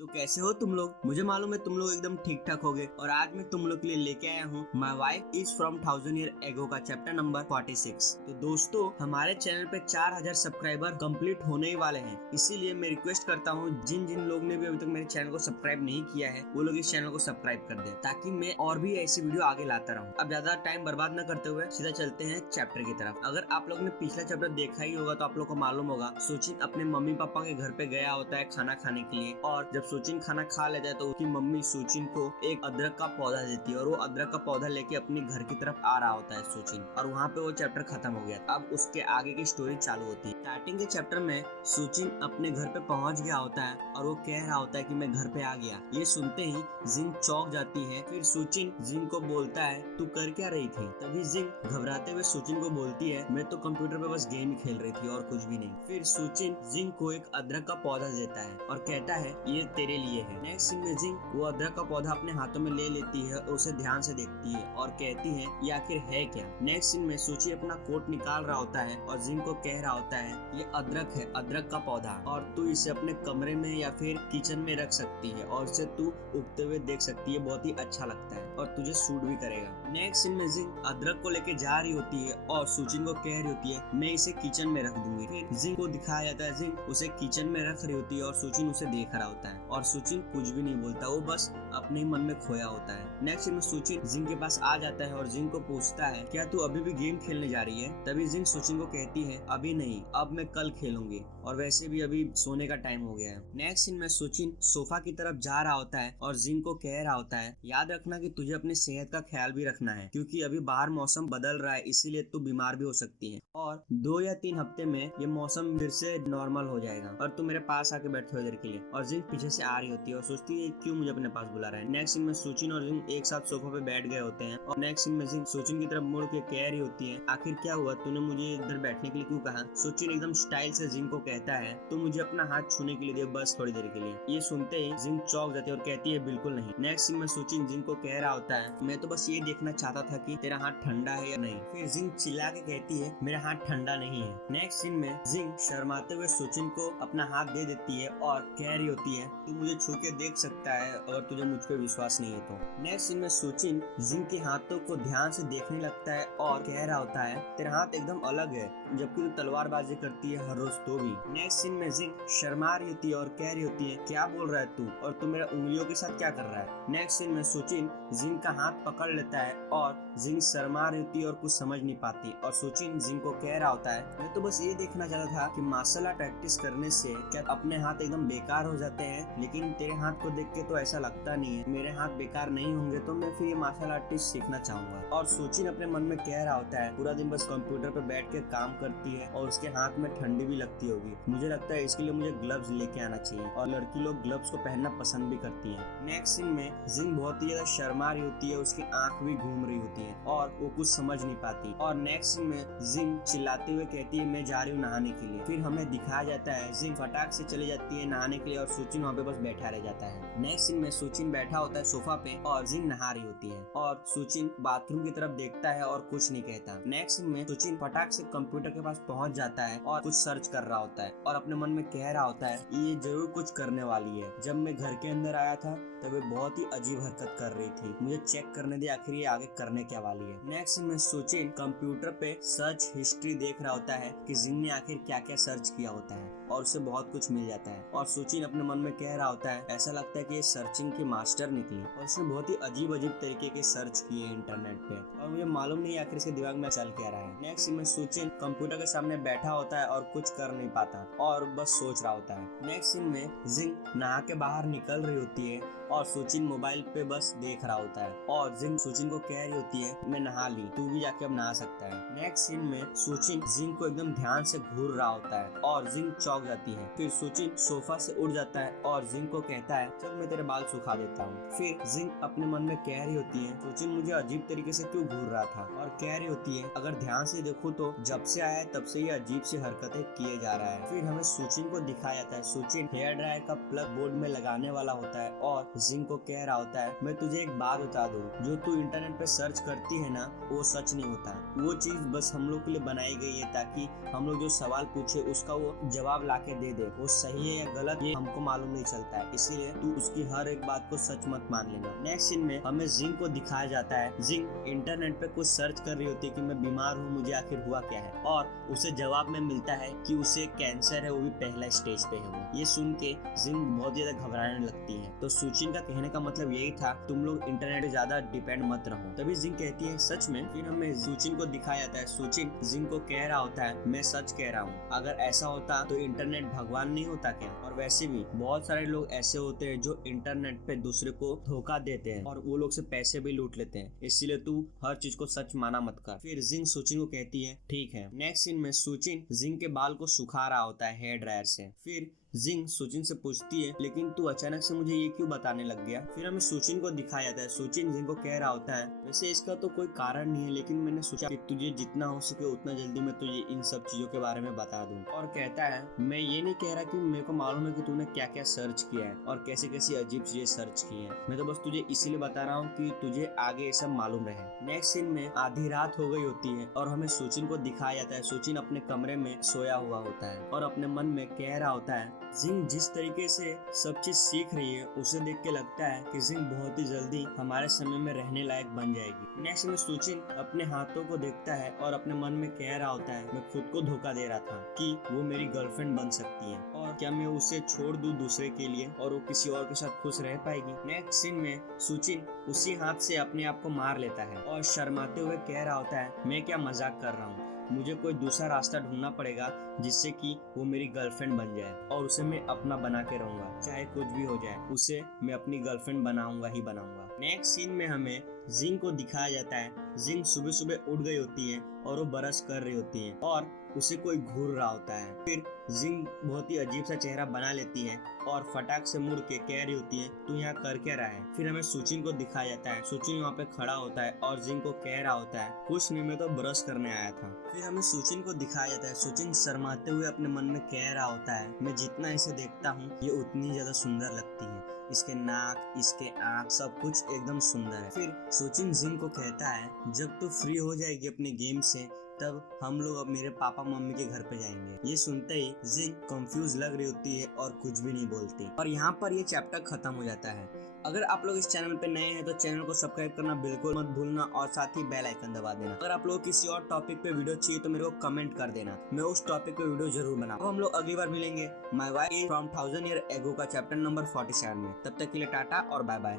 तो कैसे हो तुम लोग? मुझे मालूम है तुम लोग एकदम ठीक ठाक होगे। और आज मैं तुम लोग के लिए लेके आया हूँ my wife is from 1000 year ago का चैप्टर नंबर 46। तो दोस्तों, हमारे चैनल पे 4000 सब्सक्राइबर कंप्लीट होने ही वाले हैं। इसीलिए मैं रिक्वेस्ट करता हूँ जिन जिन लोग ने भी अभी तक मेरे चैनल को सब्सक्राइब नहीं किया है वो लोग इस चैनल को सब्सक्राइब कर दे, ताकि मैं और भी ऐसी वीडियो आगे लाता रहूँ। अब ज्यादा टाइम बर्बाद न करते हुए सीधा चलते हैं चैप्टर की तरफ। अगर आप लोग ने पिछला चैप्टर देखा ही होगा तो आप लोग को मालूम होगा सुचिन अपने मम्मी पापा के घर पे गया होता है खाना खाने के लिए, और जब सुचिन खाना खा लेता है तो उसकी मम्मी सुचिन को एक अदरक का पौधा देती है और वो अदरक का पौधा लेके अपने घर की तरफ आ रहा होता है सुचिन। और वहाँ पे वो चैप्टर खत्म हो गया। अब उसके आगे की स्टोरी चालू होती है। स्टार्टिंग के चैप्टर में सुचिन अपने घर पे पहुंच गया होता है और वो कह रहा होता है कि मैं घर पे आ गया। ये सुनते ही जिंग चौंक जाती है। फिर सुचिन जिंग को बोलता है तू कर क्या रही थी? तभी जिंग घबराते हुए सुचिन को बोलती है मैं तो कंप्यूटर पे बस गेम ही खेल रही थी और कुछ भी नहीं। फिर सुचिन जिंग को एक अदरक का पौधा देता है और कहता है ये तेरे लिए है। नेक्स्ट सीन में जिंग वो अदरक का पौधा अपने हाथों में ले लेती है और उसे ध्यान से देखती है और कहती है ये आखिर है क्या। नेक्स्ट सीन में सुची अपना कोट निकाल रहा होता है और जिंग को कह रहा होता है ये अदरक है, अदरक का पौधा, और तू इसे अपने कमरे में या फिर किचन में रख सकती है और इसे तू उगते हुए देख सकती है, बहुत ही अच्छा लगता है और तुझे सूट भी करेगा। नेक्स्ट सीन में जिंग अदरक को लेके जा रही होती है और सुचिन को कह रही होती है मैं इसे किचन में रख दूंगी। फिर जिंग को दिखाया जाता है जिंग उसे किचन में रख रही होती है और सुचिन उसे देख रहा होता है और सुचिन कुछ भी नहीं बोलता, वो बस अपने ही मन में खोया होता है। नेक्स्ट सीन में सुचिन जिंग के पास आ जाता है और जिंग को पूछता है क्या तू अभी भी गेम खेलने जा रही है? तभी जिंग सुचिन को कहती है अभी नहीं, अब मैं कल खेलूंगी और वैसे भी अभी सोने का टाइम हो गया है। नेक्स्ट सीन में सुचिन सोफा की तरफ जा रहा होता है और जिंग को कह रहा होता है याद रखना कि तुझे अपनी सेहत का ख्याल भी रखना है, क्योंकि अभी बाहर मौसम बदल रहा है, इसीलिए तू बीमार भी हो सकती है और 2 या 3 हफ्ते में ये मौसम फिर से नॉर्मल हो जाएगा और तू मेरे पास आके बैठ थोड़ी देर के लिए। और जिंग पीछे से आ रही होती है और सोचती है क्यों मुझे अपने पास बुला रहा है। नेक्स्ट सीन में सुचिन और जिंग एक साथ सोफा पे बैठ गए होते हैं और नेक्स्ट सीन में जिंग सुचिन की तरफ मुड़ के कह रही होती है आखिर क्या हुआ, तूने मुझे इधर बैठने के लिए क्यों कहा? सुचिन एकदम स्टाइल से जिंग को कहता है तू मुझे अपना हाथ छूने के लिए दे बस थोड़ी देर के लिए। ये सुनते ही जिंग चौंक जाती है और कहती है बिल्कुल नहीं। नेक्स्ट सीन में सुचिन जिंग को कह रहा होता है मैं तो बस ये देखना चाहता था कि तेरा हाथ ठंडा है या नहीं। फिर जिंग चिल्ला के कहती है मेरा हाथ ठंडा नहीं है। नेक्स्ट सीन में जिंग शर्माते हुए सुचिन को अपना हाथ दे देती है और कह रही होती है तू मुझे छू के देख सकता है अगर तुझे मुझ पे विश्वास नहीं है तो। नेक्स्ट सीन में सुचिन जिंग के हाथों को ध्यान से देखने लगता है और कह रहा होता है तेरा हाथ एकदम अलग है, जबकि तू तलवारबाजी करती है हर रोज तो भी। नेक्स्ट सीन में जिंग शर्मा रही होती है और कह रही होती है क्या बोल रहा है तू, और तू मेरा उंगलियों के साथ क्या कर रहा है? नेक्स्ट सीन में सुचिन जिंग का हाथ पकड़ लेता है और जिंग शर्मा रही होती है और कुछ समझ नहीं पाती और सुचिन जिंग को कह रहा होता है मैं तो बस ये देखना चाहता था कि मार्शल आर्ट प्रैक्टिस करने से क्या अपने हाथ एकदम बेकार हो जाते हैं, लेकिन तेरे हाथ को देख के तो ऐसा लगता नहीं है, मेरे हाथ बेकार नहीं होंगे तो मैं फिर ये मार्शल आर्टिस्ट सीखना चाहूंगा। और सुचिन अपने मन में कह रहा होता है पूरा दिन बस कंप्यूटर पर बैठ के काम करती है और उसके हाथ में ठंडी भी लगती होगी, मुझे लगता है इसके लिए मुझे ग्लव्स लेके आना चाहिए, और लड़की लोग ग्लव्स को पहनना पसंद भी करती है। नेक्स्ट सीन में जिंग बहुत ही ज्यादा शर्मा रही होती है, उसकी आंख भी घूम रही होती है और वो कुछ समझ नहीं पाती। और नेक्स्ट सीन में जिंग चिल्लाते हुए कहती है मैं जा रही हूँ नहाने के लिए। फिर हमें दिखाया जाता है जिंग फटाक से चली जाती है नहाने के लिए और सुचिन वहाँ पे बस बैठा रह जाता है। नेक्स्ट सीन में सुचिन बैठा होता है सोफा पे और जिंग नहा रही होती है और सुचिन बाथरूम की तरफ देखता है और कुछ नहीं कहता। नेक्स्ट सीन में सुचिन फटाक से कंप्यूटर के पास पहुंच जाता है और कुछ सर्च कर रहा होता है और अपने मन में कह रहा होता है ये जरूर कुछ करने वाली है, जब मैं घर के अंदर आया था तब ये बहुत ही अजीब हरकत कर रही थी, मुझे चेक करने दे आखिर ये आगे करने क्या वाली है। नेक्स्ट सीन में सुचिन कंप्यूटर पे सर्च हिस्ट्री देख रहा होता है कि जिंग ने आखिर क्या क्या सर्च किया होता है और उसे बहुत कुछ मिल जाता है और सुचिन अपने मन में कह रहा होता है ऐसा लगता है कि ये सर्चिंग की मास्टर निकली और उसने बहुत ही अजीब अजीब तरीके के सर्च किए इंटरनेट पे और मुझे मालूम नहीं आखिर इसके दिमाग में चल क्या रहा है। नेक्स्ट में सुचिन कंप्यूटर के सामने बैठा होता है और कुछ कर नहीं पाता और बस सोच रहा होता है। नेक्स्ट सीन में जिंग नहा के बाहर निकल रही होती है और सुचिन मोबाइल पे बस देख रहा होता है और जिंग सुचिन को कह रही होती है मैं नहा ली, तू भी जाके अब नहा सकता है। नेक्स्ट सीन में सुचिन जिंग को एकदम ध्यान से घूर रहा होता है और जिंग चौंक जाती है। फिर सुचिन सोफा से उठ जाता है और जिंग को कहता है चल मैं तेरे बाल सुखा देता हूँ। फिर जिंग अपने मन में कह रही होती है सुचिन मुझे अजीब तरीके से क्यों घूर रहा था, और कह रही होती है अगर ध्यान से देखो तो जब से आया तब से ये अजीब सी हरकतें किए जा रहा है। फिर हमें सुचिन को दिखाया जाता है सुचिन हेयर ड्रायर का प्लग बोर्ड में लगाने वाला होता है और जिंग को कह रहा होता है मैं तुझे एक बात बता दूं, जो तू इंटरनेट पे सर्च करती है ना वो सच नहीं होता, वो चीज बस हम लोग के लिए बनाई गई है ताकि हम लोग जो सवाल पूछे उसका वो जवाब लाके दे दे, वो सही है या गलत ये हमको मालूम नहीं चलता है, इसीलिए तू उसकी हर एक बात को सच मत मान लेना। नेक्स्ट सीन में हमें जिंग को दिखाया जाता है। जिंग इंटरनेट पे कुछ सर्च कर रही होती है कि मैं बीमार हूँ, मुझे आखिर हुआ क्या है, और उसे जवाब में मिलता है कि उसे कैंसर है, वो भी पहला स्टेज पे है वो। ये सुन के जिंग बहुत ज्यादा घबराने लगती है। तो सुचिन का कहने का मतलब यही था, तुम लोग इंटरनेट पे ज्यादा डिपेंड मत रहो। तभी जिंग कहती है सच में। फिर हमें सुचिन को दिखाया जाता है। सुचिन जिंग को कह रहा होता है मैं सच कह रहा हूँ, अगर ऐसा होता तो इंटरनेट भगवान नहीं होता क्या? और वैसे भी बहुत सारे लोग ऐसे होते हैं जो इंटरनेट पे दूसरे को धोखा देते हैं और वो लोग से पैसे भी लूट लेते हैं, इसलिए तू हर चीज को सच माना मत कर। फिर जिंग सुचिन को कहती है ठीक है। नेक्स्ट सीन में सुचिन जिंग के बाल को सुखा रहा होता है हेयर ड्रायर से। फिर जिंग सुचिन से पूछती है लेकिन तू अचानक से मुझे ये क्यों बताने लग गया? फिर हमें सुचिन को दिखाया जाता है। सुचिन जिंग को कह रहा होता है वैसे इसका तो कोई कारण नहीं है, लेकिन मैंने सोचा कि तुझे जितना हो सके उतना जल्दी मैं तुझे इन सब चीजों के बारे में बता दूं। और कहता है मैं ये नहीं कह रहा कि मेरे को मालूम है कि तूने क्या क्या सर्च किया है और कैसी कैसी अजीब चीजें सर्च की है, मैं तो बस तुझे इसीलिए बता रहा हूँ कि तुझे आगे ये सब मालूम रहे। नेक्स्ट सीन में आधी रात हो गई होती है और हमें सुचिन को दिखाया जाता है। सुचिन अपने कमरे में सोया हुआ होता है और अपने मन में कह रहा होता है जिंग जिस तरीके से सब चीज सीख रही है उसे देख के लगता है कि जिंग बहुत ही जल्दी हमारे समय में रहने लायक बन जाएगी। नेक्स्ट में सुचिन अपने हाथों को देखता है और अपने मन में कह रहा होता है मैं खुद को धोखा दे रहा था कि वो मेरी गर्लफ्रेंड बन सकती है, और क्या मैं उसे छोड़ दूं दूसरे के लिए और वो किसी और के साथ खुश रह पाएगी। नेक्स्ट सीन में सुचिन उसी हाथ से अपने आप को मार लेता है और शर्माते हुए कह रहा होता है मैं क्या मजाक कर रहा हूँ, मुझे कोई दूसरा रास्ता ढूंढना पड़ेगा जिससे कि वो मेरी गर्लफ्रेंड बन जाए और उसे मैं अपना बना के रहूंगा, चाहे कुछ भी हो जाए उसे मैं अपनी गर्लफ्रेंड बनाऊंगा ही बनाऊंगा। नेक्स्ट सीन में हमें जिंग को दिखाया जाता है। जिंग सुबह सुबह उठ गई होती है और वो ब्रश कर रही होती है और उसे कोई घूर रहा होता है। फिर जिंग बहुत ही अजीब सा चेहरा बना लेती है और फटाक से मुड़ के कह रही होती है तू यहाँ कर क्या रहा है? फिर हमें सुचिन को दिखाया जाता है। सुचिन वहाँ पे खड़ा होता है और जिंग को कह रहा होता है कुछ नहीं, मैं तो ब्रश करने आया था। फिर हमें सुचिन को दिखाया जाता है। सुचिन शर्माते हुए अपने मन में कह रहा होता है मैं जितना इसे देखता हूँ ये उतनी ज्यादा सुंदर लगती है, इसके नाक, इसके आँख, सब कुछ एकदम सुंदर है। फिर सुचिन जिंग को कहता है जब तू फ्री हो जाएगी अपने गेम से तब हम लोग अब मेरे पापा मम्मी के घर पे जाएंगे। ये सुनते ही जिंग कंफ्यूज लग रही होती है और कुछ भी नहीं बोलती, और यहाँ पर ये चैप्टर खत्म हो जाता है। अगर आप लोग इस चैनल पे नए हैं तो चैनल को सब्सक्राइब करना बिल्कुल मत भूलना और साथ ही बेल आइकन दबा देना। अगर आप लोग किसी और टॉपिक पे वीडियो चाहिए तो मेरे को कमेंट कर देना, मैं उस टॉपिक पे वीडियो जरूर बनाऊंगा। हम लोग अगली बार मिलेंगे my wife from 1000 year ago का चैप्टर नंबर 47 में। तब तक के लिए टाटा और बाय बाय।